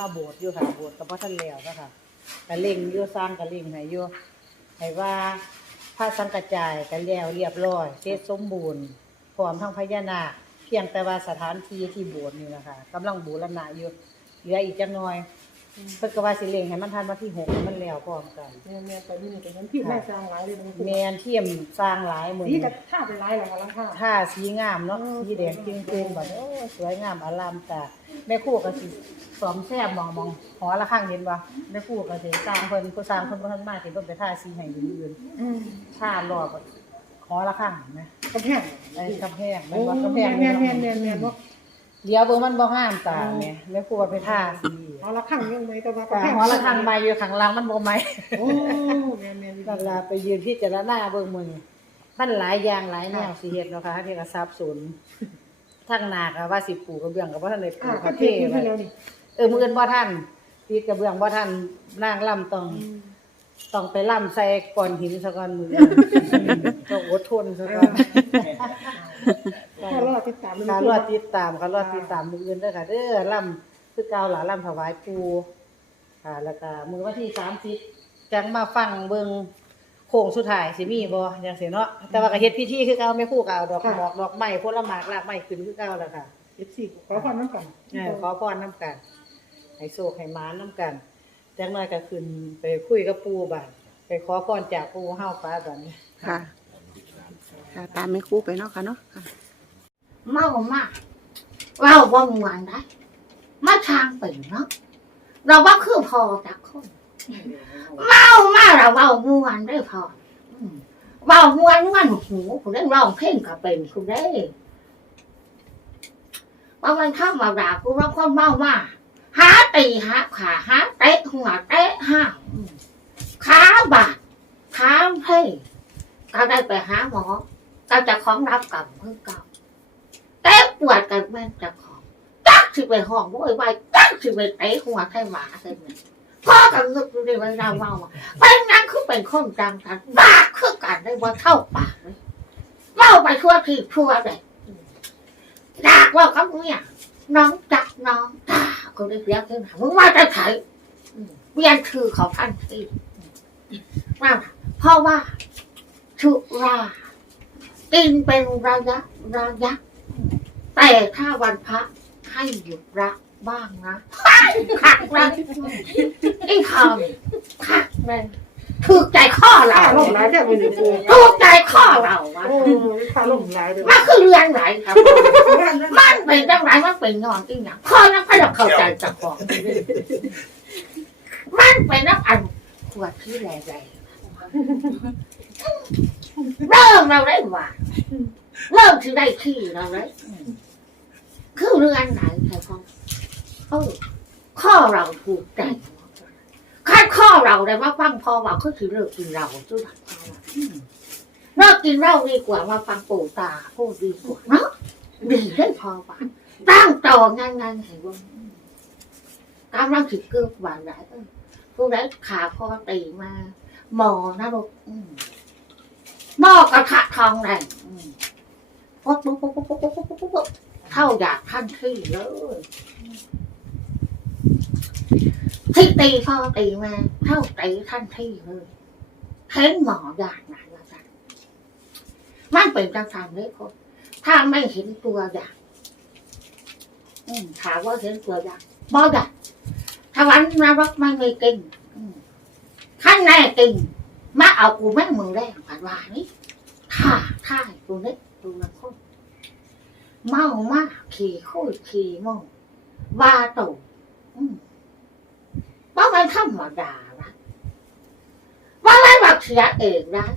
มาโบสถ์อยู่ค่ะโบสถ์กับ่ทันแล้วนะคะกะเร่งอยู่สร้างกะเร่งให้อยู่ให้ว่าพระสังกระจายก็แล้วเรียบร้อยเสร็จสมบูรณ์พร้อมทั้งพญานาคเพียงแต่ว่าสถานที่ที่โบสถ์นี่นะคะกำลังบูรณะอยู่เหลืออีกจังหน่อย เพิ่นก็ว่าสิเร่งให้มันทันวันที่หกให้มันแล้วพร้อมกันแม่แม่ไปนี่แต่นั้นที่แม่สร้างหลายเลยนะแมนเทียมสร้างหลายหมือนี่ก็ท่าไปหลายหลังหลังท่า ท่าสีงามเนาะเออสีแดงจริงๆแบบโอ้สวยงามอลามตาแม่ครู่ก็สิสอมแซ่บมองมองหอละข้างเห็นบ่แม่ครู่ก็สิสร้างเพิ่นผู้สร้างเพิ่นบ่ทันมาสิเพิ่นไปท่าสีให้อยู่อื่นอืมท่ารอบหอละข้างนะกำแพงไอ้กำแพงโอ้มันบ่กำแพงแม่แม่แม่แม่เนาะ เดี๋ยวเบิ่งมันบ่งามตาแม่แม่ครู่ว่าไปท่าสี เอาละข้างยังไงแต่ว่าแต่หอละข้างมาอยู่ข้างล่างมันบ่ไหมโอ้แม่แม่นั่นล่ะไปยืนพิจารณาเบิ่งมื้อนี้มันหลายอย่างหลายแนวสิเฮ็ดเนาะค่ะที่ก็สับสนทั้งหน้าก็ว่าสิปลูกกระเบื้องก็บ่ทันได้ปลูอ่ากก็ก็เทเทไปไว้แล้วนี่เออมื้ออื่นบ่ทันติดกระเบื้องบ่ทันนางล่ำต้องต้องไปล่ำใส่ก้อนหินซะก่อนมื้ออื่นต้องอดทนซะก่อนถ้ารอติดตามค่ะรอติดตามค่ะรอติดตามมื้ออื่นเด้อค่ะเด้อล่ำ คือเก่าล่ะล่ำถวายปู่ค่ะแล้วก็มื้อวันที่30จังมาฟังเบิ่งโค้งสุดท้ายสิมีบ่จังซี่เนาะแต่ว่าก็เฮ็ดพิธีคือเก่าแม่ครูก็เอาดอกดอกดอกไม้ผลไม้รากไม้ขึ้นคือเก่าแล้วค่ะเอฟซีขอความน้ำกันเออขอพรน้ำกันให้โชคให้หมานน้ำกันจังน้อยก็ขึ้นไปคุยกับปู่บ้านไปขอพรจากปู่เฮาป้าบัดนี้ ค่ะ ค่ะ ตามไม่คู่ไปเนาะค่ะเนาะค่ะ เมามากเราบ่มวนได้ มาทางเป็นเนาะเราว่าคือพอจากคนเมามาเราเว้ามวนได้พออืมเว้ามวนมวนหูคุณได้ร้องเพลงก็เป็นคุณได้ว่ามันธรรมาด่าคุณว่าคนเมามาหาตีหาขาหาเตะหัวเตะห้าขาบาดขาเพลก็ได้ไปหาหมอก็จะของรับกรรมเพื่อเก่าแต่ปวดกันแม่จะขอ สิไปห้องโวยวายจักสิไปเตะหัวไทหมาใช่ไหมพ่อกันนึกดูดิว่าเราเมาเป็นงั้นคือเป็นคนจังกันบ้าคือกันได้ว่าเท่าปากเลยเมาไปทั่วที่ทั่วเลยอยากว่าเขาเนี่ยน้องจักน้องตาก็ได้เรียกขึ้นมามึงมาจะไถเปลี่ยนคือเขาทันทีว่าเพราะว่าชุรากินเป็นระยะระยะแต่ถ้าวันพระ ให้หยุดรักบ้างนะขักนะไอ้ทำขักเลยถูกใจข้อเราท่าลงหลายได้ไปเลยปูถูกใจข้อเราวะโอ้ท่าลงหลายเลยมันคือเรื่องไหนครับมันเป็นจังไรมันเป็นนอนอีหยังข้อนั้นให้เราเข้าใจจากของมันเป็นน้ำอันขวดที่แหล่ๆเริ่มเราได้หวานเริ่มที่ได้ที่เราเลย คือเรื่องไหนใครพ่อเข้อเราผูกใจข้าข้อเราได้ว่าฟังพอว่าก็คือเลิกกินเราจุดเลิกกินเราดีกว่ามาฟังปู่ตาพูดดีกว่าเนาะดีได้พอว่าตั้งต่องานงานเห็นว่ากำลังถือเกือบหวานหลายผู้นั้นขาพ่อตีมาหมอนะลูกหม้อกระทะทองแดงปุ๊บปุ๊บปุ๊บปุ๊บปุ๊บปุ๊บปุ๊บ เข้าอยากท่านที่เลยที่ตีพ่อตีแม่เท่าตีท่านที่เลยเห็นหมออยากไหนละจ๊ะมันเป็นจังสารเลยคนถ้าไม่เห็นตัวอยากถามว่าเห็นตัวอยากบ่อยากถ้าวันนรกไม่มีกินขั้นแน่กินมาเอากูแม่งมือแรกผ่านว่านี่ท่าท่ากูนี่ดูนะคน เมามากขี่คุยขี่โมงว่าตกอืมว่ามันธรรมดาละว่าไม่บักเสียเอกนั้น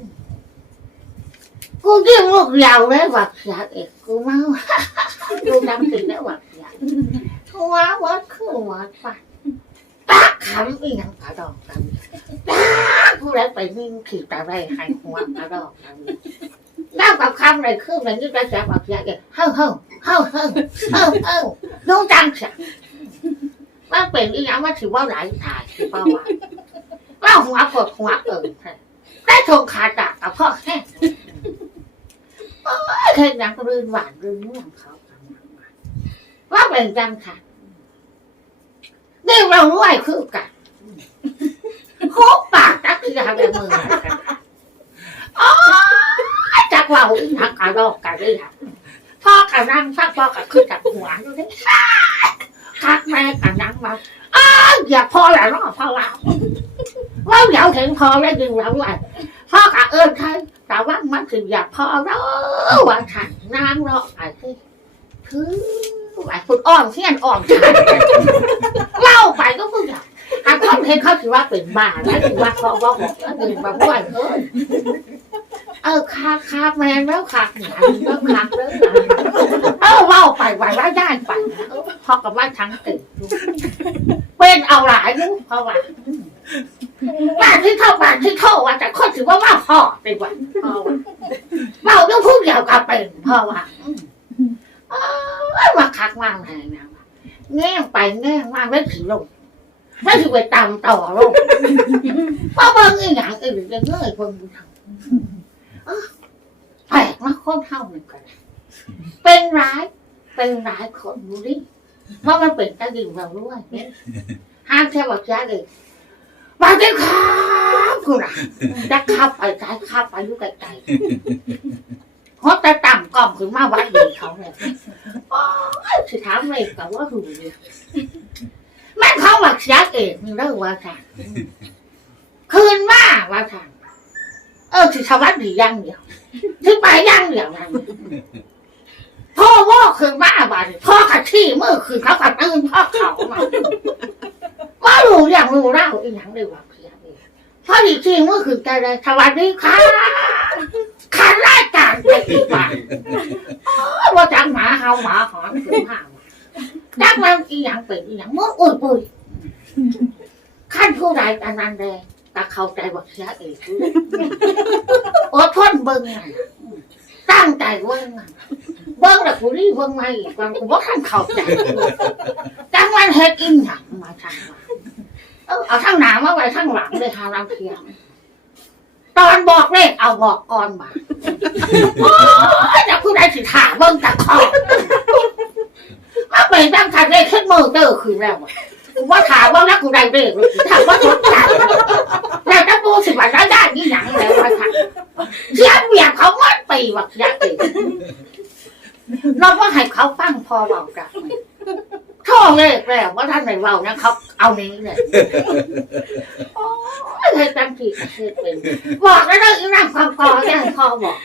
กูยิ่งลูกยาวเลยบักเสียเอกกูเมากูจำสิ่งได้บักเสียทัววัดคือวัดไปตาขำอีหยังกระดอกกันตาผู้ใดไปนิ่งขี่ตาไรให้หัวกระดอกกัน แล้วกับคำอะไรคือมันยิ่งกระแสบักเสียเอกเฮ้าเฮ้าเฮ้าเฮ้าเฮ้าเฮ้าดูจังสิมันเป็นอีหยังมันถือว่าหลายถ่ายถือว่าว่าว่าหัวปวดหัวเอิญได้ทงขาดจากกับพ่อแค่เคยนังรื่นหวานรื่นเมื่องเขาว่าเป็นจังค่ะนี่เรารวยคือกันโคกปากจักคือทำแบบมือกันอ๋อจั กว่าอีหักกะรอกกันเลยค่ะพ่อกะนั่งฟักพ่อกะขึ้นจากหัวอยู่นี่คักแม่กะนั่งมาอ้าวอย่าพอแล้วเนาะพ่อว่าว่าเดี๋ยวเห็นพอแล้วดึงแล้วว่าพ่อกะเอิญใช่แต่ว่ามันถึงอย่าพอแล้วว่าฉันนั่งรอไปที่คือไอ้คุณอ้อมเสี้ยนอ้อมฉันเล่าไปก็เพิ่งอยากหากคนเห็นเขาถือว่าเป็นบ้าแล้วถือว่าเขาว่าบอกว่าเป็นบ้าบ้วนเอ้ย เออคาคาแมนแล้วคาหนาแล้วคาแล้วเออเล่าไปไหวว่าได้ไปเออพอกับว่าทั้งตื่นเป็นเอาหลายนู้เพราะว่าบ้านที่เข้าบ้านที่เข้าว่าแต่คนถือว่าว่าพ่อไปว่าพ่อว่าเราต้องพูดเดียวกับเป็นพ่อว่าเออว่าคักมากเลยนะแง่ไปแง่งมากไม่ถึงลงไม่ถึงไปตามต่อลงเพราะบางอย่างอื่นจะเงยคนดูทำเอ้อ แปลกนะคนเท่าหนึ่งกัน เป็นร้าย เป็นร้ายคนดูดิเพราะมันเป็นตะดิ่งเราด้วยห้ามแค่บอกยาเลยมาเด็กครับคุณอะจะขับไปซ้ายขับไปอยุ่ไกลๆเพราะแต่ต่ำกล่อมขึ้นมาวัดดีเขาเนี่ยโอ้ยสิถามเลยกับว่าหูเลยแม่เขาว่าเสียเองเรื่องว่าค่ะคืนมาว่าค่ะ เออที่ชาวบ้านดีอย่างเดียวที่ไปอย่างเดียวนั่นพ่อว่าคืนมาบ้านพ่อกะที่เมื่อคืนเขากะตื่นพ่อเขามาว่ารู้อย่างรู้เล่าอีหยังเลยว่าเสียงพ่อดีจริงเมื่อคืนแกเลยสวัสดีค่ะขันรายการไปอีกว่าว่าจังหมาเฮาหมาหอนถึงห้าจักมันอีหยังเป็นอีหยังเมันอุ้ยปุ้ยขั้นผู้ใดอันนั้นแดงก็ เข้าใจว่าเสียเองอดทนเบิ่งไงตั้งใจเบิ่งไงเบิ่งแล้วกูรีเบิ่งมาอีกวันกูบ่ทันเข้าใจจังมันเฮ็ดอีหยังมาทางว่าเออเอาทั้งหน้ามาไว้ทั้งหลังเลยหาลังเทียมตอนบอกเลขเอาบอกก่อนมาโอ้ยจะผู้ใดสิถามเบิ่งตะคอมาเป็นตั้งคันได้ขึ้นมือเด้อคือแล้ว ว่าถามว่านักกูได้เด้อถามว่าสนใจแล้วจะปูสิว่าได้ได้ยี่หยังแล้วว่าถามเสียเบียเขาหมดปีว่าเสียปีเราว่าให้เขาฟังพอเบาจ้ะท่องเลยแล้วว่าท่านไหนเบานะเขาเอานี้เลยโอ้ยให้ตั้งที่เฮ็ดเป็นบอกแล้วเรื่องอีนั่งความกอแย่คอบอก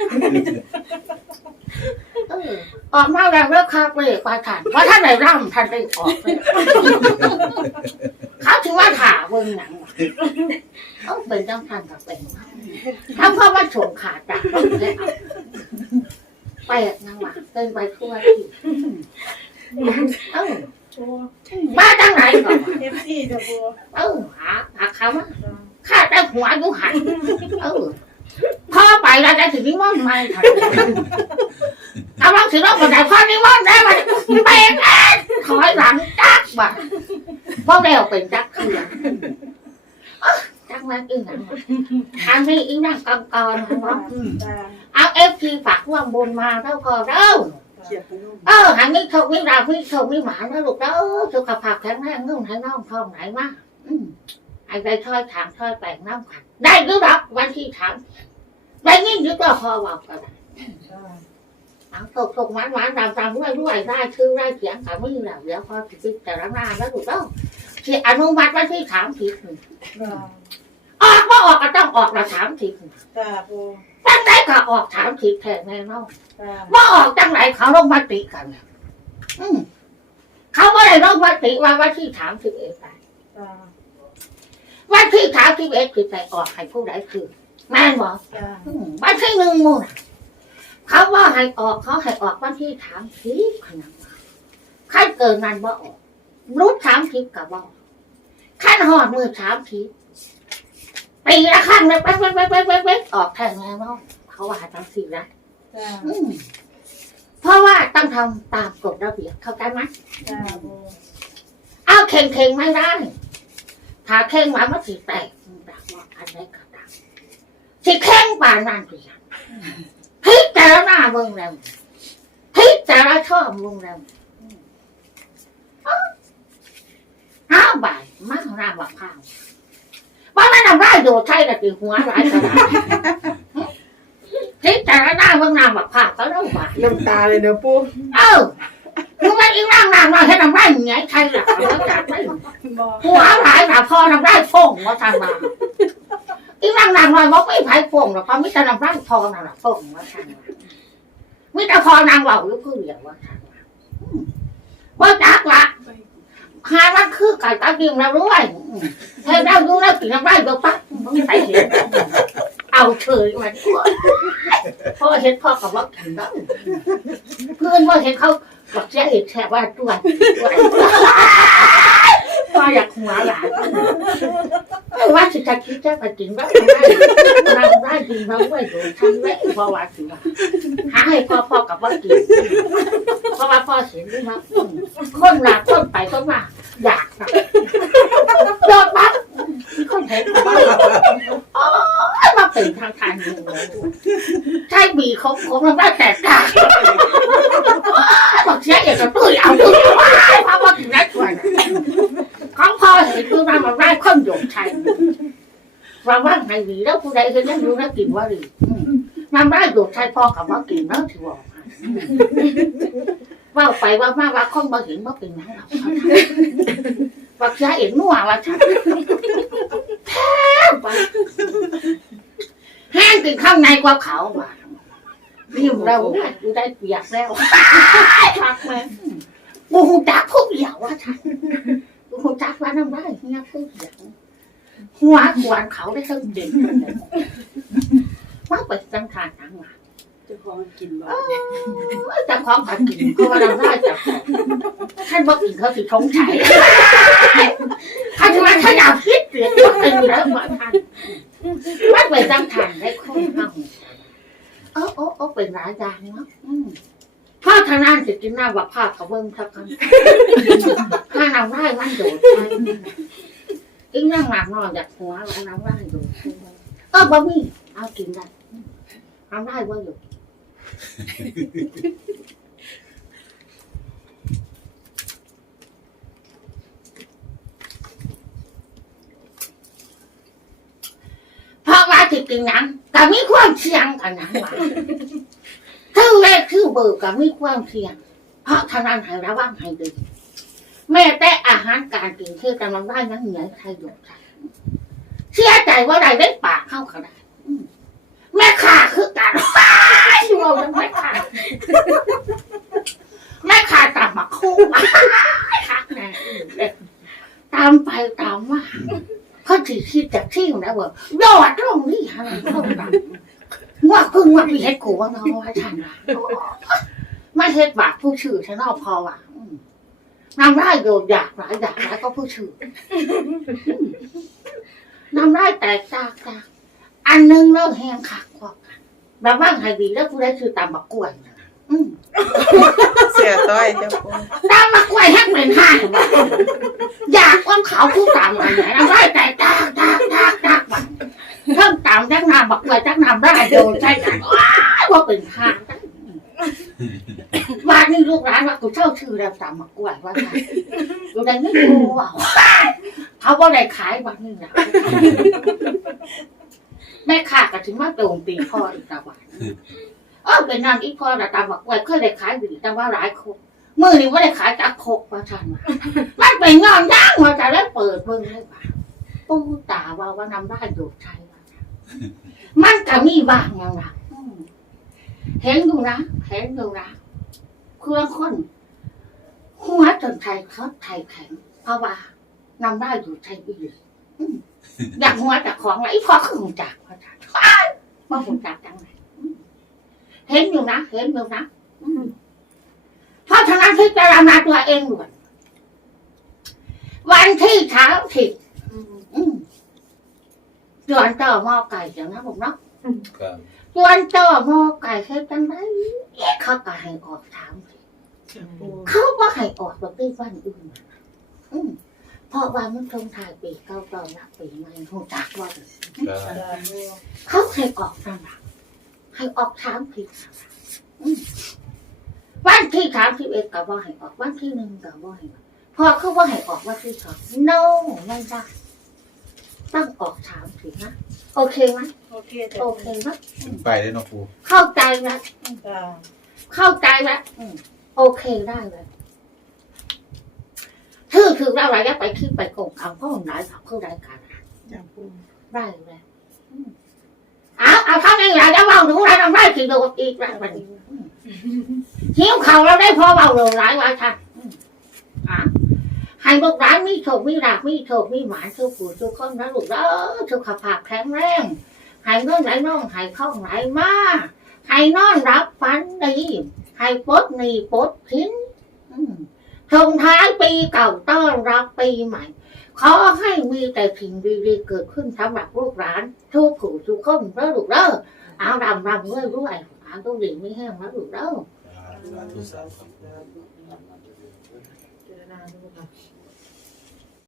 ออออกมาแล้วเลิกคาเฟ่ปลาถ่านว่าท่านไหนร่ำท่านได้ออกเลยเขาถึงว่าถาเบิ่งหนังว่ะเขาเป็นจังทันกับเป็นว่าถ้าพ่อว่าโฉมขาดจากต้องได้เอาแปลกนะว่ะเป็นไปทั่วที่เอ้ามาจังไหนก่อนวะเอฟซีจะบัวเออหาหาเขาว่าข้าแต่หัวอยุหันเออพ่อไปแล้วได้ถึงนิมนต์มาค่ะกำลัง ถึงรอบบันไดพ่อนิมนต์ได้มาเป็นเองถอยหลังจักบ่ะพ่อแล้วเป็นจักเขื่อนจักแม่งอีหนังวะอันนี้อีนั่งกองกอนเนาะอืมจ้าเอาเอฟซีฝากร่วมบุญมาเท่าก็เด้อเขียนนู่นเออหาไม่ชคไม่ราบไม่โชคไม่หมานะลูกเด้อสุขภาพแข็งแรงเงินให้น้องท้องไหนมาอไอ้ได้ช่อยถามช่อยแปลงน้ำขันได้หรือรับวันที่ถามได้ยิ่งยึดก็พอบอกกันจ้ เอาตกตกหวานหวานรำรำด้วยด้วยได้ชื่อได้เสียงกับไม่แล้วเดี๋ยวพอติดแต่ละหน้าแล้วถูกต้องที่อนุมัติวันที่ถามผิดจ้าออกว่าออกก็ต้องออกละถามผิดจ้าบัวตั้งไหนก็ออกถามผิดแทนแน่นอนจ้าว่าออกจังไหนเขาลงมาติกันน่ะอืมเขาไม่ได้ลงมาติว่าวันที่ถามสิบเอ็ดไปจ้าวันที่ถามสิบเอ็ดคือไปออกให้ผู้ใดคือแม่นบอกจ้าวันที่หนึ่งมูน เขาว่าให้ออกเขาให้ออกวันที่ถามสิบขนาดนั้นขั้นเกินนั้นว่ออกรู้ถามสิบกับว่าขั้นหอดมือถามสิบปีละขั้นเลยเป๊ะเป๊ะเป๊ะเป๊ะเป๊ะเป๊ะออกแทนแม่ว่เขาว่าจังสินะเพราะว่าต้องทำตามกฎระเบียบเข้าใจไหมเอาเข่งเข่งไม่ได้ถ้าเข่งมามันสิแตกแบบว่าอันไหนก็ตามสิเข่งป่านนั่นเพียงพิจารณาเบิ่งแล้วพิจารณาชอบเบิ่งแล้วห้าบาทน้ำบักข้าวว่าไม่นำได้โดดใช่แต่ตีหัวหลายขนาดที่แต่ละหน้าเบิ่งน้ำบักข้าวก็เริ่มว่าน้ำตาเลยเนอะปูเออมึงไม่อีร่างนางมาให้นำได้ยังไงใช่หรอแล้วจากไม่บอหัวหลายแต่พอนำได้ฟงว่าทางมา อีร่างนางมาบอกไม่ไผ่ฟงหรอกเพราะมิจะนำได้พอนั่นแหละฟงว่าท่างมามิจะพอนางเบาหรือคือเหลียวว่าท่างมาว่าจักละหาว่าคือไก่ตาดิมแล้วด้วยให้เราดูแล้วกินน้ำได้เดี๋ยวปั๊บมึงใส่เห็นเอาเฉยมันกลัวพ่อเห็นพ่อกับว่ากันแล้วเพื่อนว่าเห็นเขาบอกเสียเอกแทบว่าตัวตัว พ่ออยากหัวหลานว่าสิจะคิดจะไปกินว่าได้เราได้กินเราไม่ดูทำไว้พ่อว่าสิว่าหาให้พ่อพ่อกับว่ากินเพราะว่าพ่อเห็นด้วยนะคนหลักคนไปคนมาอยากนะโดดปั๊บคนเห็นว่าโอ้ยมาเป็นทางทางหนึ่งเลยใช่บีเขาเขาทำได้แต่ตาบอกเสียเอกกับตุ้ยเอาตุ้ยว่าพ่อว่าถึงได้ช่วยของพ่อเห็นคือมามาได้คนหยกชัยว่าว่าไง ดีแล้วผู้ใดก็ยังรู้นะกินว่าดีมันได้หยกชัยพ่อกับว่ากินแล้วถือว่าว่าไปว่ามาว่าคนมาเห็นว่าเป็นนังเราว่าเสียเอกนัวว่าฉันแท้ไปแห้งกินข้างในกว่าเขาว่าริมเราอยู่ได้เปียกแล้วพักแม่กูหูจักพูดเดียวว่าฉันกูหูจักว่าน้ำได้เงี้ยพูดเดียว หัวขวานเขาได้เท่าเด่นว่าไปสังขารทั้งหลายเจ้าของกินบ้าจะพร้อมกันกินเพราะว่าเราได้จากของท่านบอกกินเขาสิชงชัยท่านว่าท่านอยากคิดเสียตัวเองแล้วว่าท่านว่าไปสังขารได้คนเข้าเออเออเออเป็นหลายอย่างเนาะอืมพ่อทางนั้นจะกินหน้าบักภาพเขาเบิ่งทักกันถ้าเราได้มันโดดไป อีกนั่งหลังนอนอยากหัวแล้วเราได้โดดเออบะมี่เอากินได้ทำได้ว่าอยู่เพราะว่าที่กินหนังก็มีความเสี่ยงกันหนังว่าคือเลขคือเบอร์ก็มีความเสี่ยง เพราะทางนั้นให้ระวังให้ดีแม่แต่ อาหารการกินที่กำลังได้นั้นเหนือใครหยกใครเชื่อใจว่าได้ได้ปากเข้าเขาได้แม่ขาคือการดูเรายังไม่ขาแม่ขาตามมาคู่ขาแน่ตามไปตามมาเขาถือคิดจากที่ของเราบอกยอดตรงนี้ฮะเขาแบบว่าพึ่งว่ามีเฮ็ดกูว่าน้องว่าฉันนะไม่เฮ็ดบาปผู้ชื่อฉันเอาพอว่ะ นำได้โยนอยากหลายอยากหลายก็ผู้ชื่อนำได้แตกตากตากอันหนึงเลิกแหงขักกว่ากันแบบว่าใครดีแล้วผู้ใดคือตามบักกล้วยนะอืมเสียต้อยเจ้าปูตามบักกล้วยแห้งเป็นห้าบ่อยากความขาวผู้ตามอะไรไหนนำได้แตกตากตากตากตากบักเพิ่มตามจักนามบักเลยจักนามได้โดนใช่กันว้ายว่าเป็นข้างจังบ้านนี้ลูกร้านว่ากูเช่าชื่อแล้วตามมากล้วยว่าไงกูได้ไม่รู้ว่า เขาว่าได้ขายวันนี้นะแม่ขาก็ถึงมาโดนตีพ่ออีกตะวันเออเป็นนานอีพ่อแต่ตามมากล้วยเคยได้ขายดีแต่ว่าหลายคนมือนี้ว่าได้ขายจากโคกว่าฉันว่ามันเป็นงอนย่างว่าจะได้เปิดเบิ่งให้ว่าปูตาว่าว่านำได้โดดใช่ว่ามันก็มีบางอย่างนะเห็นอยู่นะเห็นอยู่นะ คือบางคนหัวจนไทยเขาไทยแข็งเพราะว่านำได้อยู่ไทยอีหลีอืมอยากหัวจากของอะไรพอคือหุ่นจักพอจักอ้ายมาหุ่นจักจังไหนอืมเห็นอยู่นะเห็นอยู่นะอืมเพราะฉะนั้นพิจารณาตัวเองด่วนวันที่เช้าผิดอืมจวนต่อหม้อไก่จังนะผมเนาะ ครับจวนต่อหม้อไก่เฮ็ดจังไดเอ๊ะเขาก็ให้ออกถามสิเขาก็ให้ออกแบบที่วันอื่นน่ะอืมเพราะว่ามันตรงถ่ายปีเก่าต่อรับปีใหม่หูจักว่าครับเขาให้ออกนั่นล่ะให้ออกถามผิดนั่นล่ะอืมวันที่ถามสิบเอ็ดก็บ่ให้ออกวันที่หนึ่งก็บ่ให้ออกพอคือว่าให้ออกว่าที่สอง no ไม่ได้ต้องออกสามถึงนะ โอเคไหมโอเคโอเคไหมขึ้นไปได้เนาะปูเข้าใจไหมจ้า เข้าใจแล้วอืม โอเคได้เลยถือถือเราอะไรก็ไปที่ไปกงเอาก็ไหนเขาเข้าได้กันจ้าปูได้เลยอืมเอาเอาเท่านี้อย่าจะเบาถึงไรทำได้สิโดดอีกแล้ววันนี้อืมหิวเขาเราได้พอเบาลงหลายวันค่ะอืมอะ ให้ลูกหลานมีโชคมีลาภมีโชคมีหมายทุกผู้ทุกคนนะลูกเด้อสุขภาพแข็งแรงให้เงินไหลน่องให้ข้าไหลมาให้นอนรับฝันดีให้ปดหนีปดทิ้นส่งท้ายปีเก่าต้อนรับปีใหม่ขอให้มีแต่สิ่งดีๆเกิดขึ้นสำหรับลูกหลานทุกผู้ทุกคนเด้อลูกเด้อเอาดำดำเรื่อยด้วยเอาต้องดีไม่แห้งแล้วลูกเด้อ